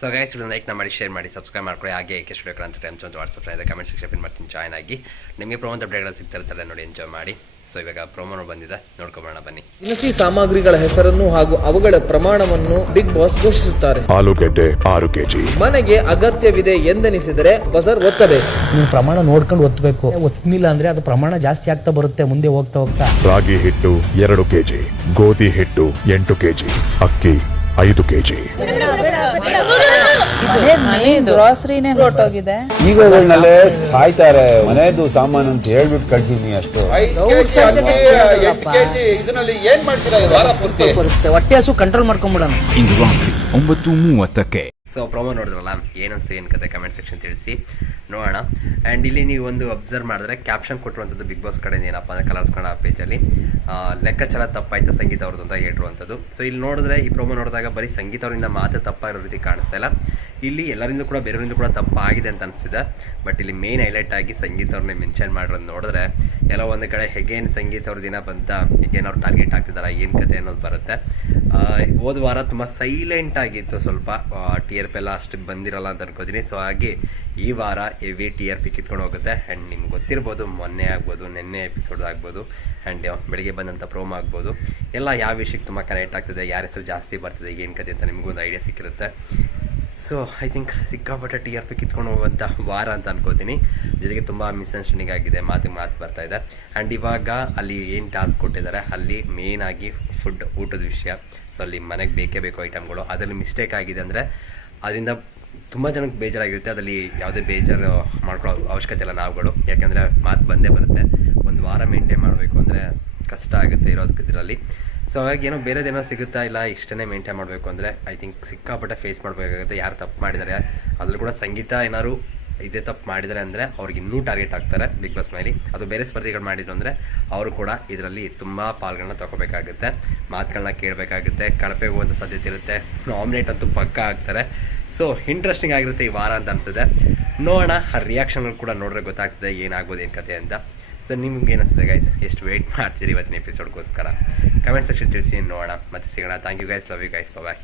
So guys ಇದನ್ನು like ಮಾಡಿ share ಮಾಡಿ ಸಬ್ಸ್ಕ್ರೈಬ್ ಮಾಡ್ಕೊಳ್ಳಿ ಹಾಗೆ ಏಕೆ ಸ್ಟುಡಿಯೋ ಅಂತ ಟೈಮ್ಸ್ ಅಂತ ವಾಟ್ಸಪ್ ಇದೆ. ಕಮೆಂಟ್ ಸೆಕ್ಷನ್ ಪಿನ್ ಮಾಡ್ತೀನಿ. ಜಾಯ್ನ್ ಆಗಿ. ನಿಮಗೆ ಪ್ರೊಮೋದ ಅಪ್ಡೇಟ್ಗಳು ಸಿಗ್ತಾ ಇರ್ತಾರೆ ನೋಡಿ ಎಂಜಾಯ್ ಮಾಡಿ. ಸೊ ಇವಾಗ ಪ್ರೊಮೋನು ಬಂದಿದೆ. ನೋಡ್ಕೊಂಬೋಣ ಬನ್ನಿ. ದಿನಸಿ ಸಾಮಗ್ರಿಗಳ ಹೆಸರನ್ನು ಹಾಗೂ ಅವುಗಳ ಪ್ರಮಾಣವನ್ನು ಬಿಗ್ ಬಾಸ್ ಘೋಷಿಸುತ್ತಾರೆ. ಆಲೂಗೆಡ್ಡೆ ಆರು ಕೆಜಿ. ಮನೆಗೆ ಅಗತ್ಯವಿದೆ ಎಂದೆನಿಸಿದರೆ ಬಜರ್ ಒತ್ತಬೇಕು. ನೀವು ಪ್ರಮಾಣ ನೋಡ್ಕೊಂಡು ಒತ್ತಬೇಕು ಒತ್ತಲಿಲ್ಲ ಅಂದ್ರೆ ಅದು ಪ್ರಮಾಣ ಜಾಸ್ತಿ ಆಗ್ತಾ ಬರುತ್ತೆ ಮುಂದೆ ಹೋಗ್ತಾ ಹೋಗ್ತಾ. ರಾಗಿ ಹಿಟ್ಟು ಎರಡು ಕೆಜಿ ಗೋಧಿ ಹಿಟ್ಟು ಎಂಟು ಕೆಜಿ ಅಕ್ಕಿ ಐದು ಕೆಜಿ. ಗ್ರಾಸರಿನೇ ಹೊರಟೋಗಿದೆ. ಈಗಗಳನ್ನಲ್ಲೇ ಸಾಯ್ತಾರೆ. ಮನೆಯದು ಸಾಮಾನು ಅಂತ ಹೇಳ್ಬಿಟ್ಟು ಕಳ್ಸಿದ್ನಿ ಅಷ್ಟು. ಇದರಲ್ಲಿ ಏನ್ ಮಾಡ್ತೀರಾ ವಾರ ಪೂರ್ತಿ? ಬರುತ್ತೆ ಹೊಟ್ಟೆ ಹಸು ಕಂಟ್ರೋಲ್ ಮಾಡ್ಕೊಂಡ್ಬಿಡೋಣ ಇಂದು ರಾತ್ರಿ ಒಂಬತ್ತು ಮೂವತ್ತಕ್ಕೆ. ಸೊ ಪ್ರೊಮೋ ನೋಡಿದ್ರಲ್ಲ? ಏನನ್ಸ್ತು ಏನು ಕತೆ ಕಮೆಂಟ್ ಸೆಕ್ಷನ್ ತಿಳಿಸಿ. ನೋಡೋಣ. ಆ್ಯಂಡ್ ಇಲ್ಲಿ ನೀವು ಒಂದು ಅಬ್ಸರ್ವ್ ಮಾಡಿದ್ರೆ ಕ್ಯಾಪ್ಷನ್ ಕೊಟ್ಟಿರುವಂಥದ್ದು ಬಿಗ್ ಬಾಸ್ ಕಡೆ ಏನಪ್ಪ ಅಂದರೆ ಕಲರ್ಸ್ ಕನ್ನಡ ಪೇಜಲ್ಲಿ ಲೆಕ್ಕಾಚಾರ ತಪ್ಪಾಯ್ತು ಸಂಗೀತ ಅವ್ರದ್ದು ಅಂತ ಹೇಳಿರುವಂಥದ್ದು. ಸೊ ಇಲ್ಲಿ ನೋಡಿದ್ರೆ ಈ ಪ್ರೊಮೋ ನೋಡಿದಾಗ ಬರೀ ಸಂಗೀತ ಅವರಿಂದ ಮಾತ್ರ ತಪ್ಪಾಗಿರೋ ರೀತಿ ಕಾಣಿಸ್ತಾ ಇಲ್ಲ. ಇಲ್ಲಿ ಎಲ್ಲರಿಂದ ಕೂಡ ಬೇರೆಯವರಿಂದ ಕೂಡ ತಪ್ಪಾಗಿದೆ ಅಂತ ಅನಿಸ್ತಿದೆ. ಬಟ್ ಇಲ್ಲಿ ಮೇನ್ ಹೈಲೈಟ್ ಆಗಿ ಸಂಗೀತ ಅವ್ರನ್ನ ಮೆನ್ಷನ್ ಮಾಡಿರೋದು ನೋಡಿದ್ರೆ ಎಲ್ಲ ಒಂದು ಕಡೆ ಹೆಗೇನ್ ಸಂಗೀತ ಅವ್ರ ದಿನ ಬಂತ, ಹೆಗೇನ್ ಅವ್ರು ಟಾರ್ಗೆಟ್ ಆಗ್ತಿದ್ದಾರೆ ಏನು ಕತೆ ಅನ್ನೋದು ಬರುತ್ತೆ. ಹೋದ ವಾರ ತುಂಬ ಸೈಲೆಂಟ್ ಆಗಿತ್ತು ಸ್ವಲ್ಪ. ಟಿ ಆರ್ ಪಿ ಎಲ್ಲ ಅಷ್ಟು ಬಂದಿರಲ್ಲ ಅಂತ ಅನ್ಕೋತೀನಿ. ಸೊ ಹಾಗೆ ಈ ವಾರ ಎವಿ ಟಿ ಆರ್ ಪಿ ಕಿತ್ಕೊಂಡು ಹೋಗುತ್ತೆ. ಆ್ಯಂಡ್ ನಿಮ್ಗೆ ಗೊತ್ತಿರ್ಬೋದು, ಮೊನ್ನೆ ಆಗ್ಬೋದು, ನಿನ್ನೆ ಎಪಿಸೋಡ್ ಆಗ್ಬೋದು ಆ್ಯಂಡ್ ಬೆಳಿಗ್ಗೆ ಬಂದಂಥ ಪ್ರೋಮ್ ಆಗ್ಬೋದು. ಎಲ್ಲ ಯಾವ ವಿಷಯಕ್ಕೆ ತುಂಬ ಕನೆಕ್ಟ್ ಆಗ್ತದೆ, ಯಾರ ಹೆಸರು ಜಾಸ್ತಿ ಬರ್ತದೆ, ಏನು ಕತೆ ಅಂತ ನಿಮಗೂ ಒಂದು ಐಡಿಯಾ ಸಿಕ್ಕಿರುತ್ತೆ. ಸೊ ಐ ಥಿಂಕ್ ಸಿಕ್ಕಾಪಟ್ಟೆ ಟಿ ಆರ್ ಪಿ ಕಿತ್ಕೊಂಡು ಹೋಗುವಂಥ ವಾರ ಅಂತ ಅನ್ಕೋತೀನಿ. ಜೊತೆಗೆ ತುಂಬ ಮಿಸ್ಅಂಡರ್ಸ್ಟ್ಯಾಂಡಿಂಗ್ ಆಗಿದೆ, ಮಾತಿಗೆ ಮಾತು ಬರ್ತಾ ಇದೆ. ಆ್ಯಂಡ್ ಇವಾಗ ಅಲ್ಲಿ ಏನು ಟಾಸ್ಕ್ ಕೊಟ್ಟಿದ್ದಾರೆ, ಅಲ್ಲಿ ಮೇನ್ ಆಗಿ ಫುಡ್ ಊಟದ ವಿಷಯ. ಸೊ ಅಲ್ಲಿ ಮನೆಗೆ ಬೇಕೇ ಬೇಕು ಐಟಮ್ಗಳು ಅದರಲ್ಲಿ ಮಿಸ್ಟೇಕ್ ಆಗಿದೆ ಅಂದರೆ, ಅದರಿಂದ ತುಂಬ ಜನಕ್ಕೆ ಬೇಜಾರಾಗಿರುತ್ತೆ. ಅದರಲ್ಲಿ ಯಾವುದೇ ಬೇಜಾರು ಮಾಡ್ಕೊಳ್ಳೋ ಅವಶ್ಯಕತೆ ಇಲ್ಲ ನಾವುಗಳು. ಯಾಕೆಂದರೆ ಮಾತು ಬಂದೇ ಬರುತ್ತೆ. ಒಂದು ವಾರ ಮೇಂಟೈನ್ ಮಾಡಬೇಕು ಅಂದರೆ ಕಷ್ಟ ಆಗುತ್ತೆ ಇರೋದಕ್ಕೆ ಇದರಲ್ಲಿ. ಸೊ ಹಾಗಾಗಿ ಏನೋ ಬೇರೆದೇನೋ ಸಿಗುತ್ತಾ ಇಲ್ಲ, ಇಷ್ಟನ್ನೇ ಮೇಂಟೈನ್ ಮಾಡಬೇಕು ಅಂದರೆ ಐ ಥಿಂಕ್ ಸಿಕ್ಕಾಪಟ್ಟೆ ಫೇಸ್ ಮಾಡಬೇಕಾಗುತ್ತೆ. ಯಾರು ತಪ್ಪು ಮಾಡಿದ್ದಾರೆ, ಅದರಲ್ಲೂ ಕೂಡ ಸಂಗೀತ ಏನಾದ್ರು ಇದೇ ತಪ್ಪು ಮಾಡಿದರೆ ಅಂದರೆ ಅವ್ರಿಗೆ ಇನ್ನೂ ಟಾರ್ಗೆಟ್ ಆಗ್ತಾರೆ ಬಿಗ್ ಬಾಸ್ ಮೇಲೆ ಅದು ಬೇರೆ ಸ್ಪರ್ಧಿಗಳು ಮಾಡಿದ್ರು ಅಂದರೆ ಅವರು ಕೂಡ ಇದರಲ್ಲಿ ತುಂಬ ಪಾಲ್ಗಳನ್ನ ತಗೋಬೇಕಾಗುತ್ತೆ. ಮಾತುಗಳನ್ನ ಕೇಳಬೇಕಾಗುತ್ತೆ. ಕಳಪೆ ಹೋಗುವಂಥ ಸಾಧ್ಯತೆ ಇರುತ್ತೆ. ನಾಮಿನೇಟ್ ಅಂತೂ ಪಕ್ಕ ಆಗ್ತಾರೆ ಸೊ ಇಂಟ್ರೆಸ್ಟಿಂಗ್ ಆಗಿರುತ್ತೆ ಈ ವಾರ ಅಂತ ಅನ್ಸುತ್ತೆ. ನೋಡೋಣ, ಆ ರಿಯಾಕ್ಷನ್ಗಳು ಕೂಡ ನೋಡ್ರೆ ಗೊತ್ತಾಗ್ತದೆ ಏನಾಗ್ಬೋದು ಏನು ಕತೆ ಅಂತ. ಸೊ ನಿಮ್ಗೆ ಏನಿಸ್ತದೆ ಗೈಸ್ ಎಷ್ಟು ವೆಯ್ಟ್ ಮಾಡ್ತೀರಿ ಇವತ್ತಿನ ಎಪಿಸೋಡ್ಗೋಸ್ಕರ ಕಮೆಂಟ್ ಸೆಕ್ಷನ್ ತಿಳಿಸಿ, ನೋಡೋಣ. ಮತ್ತೆ ಸಿಗೋಣ. Thank you guys love you guys bye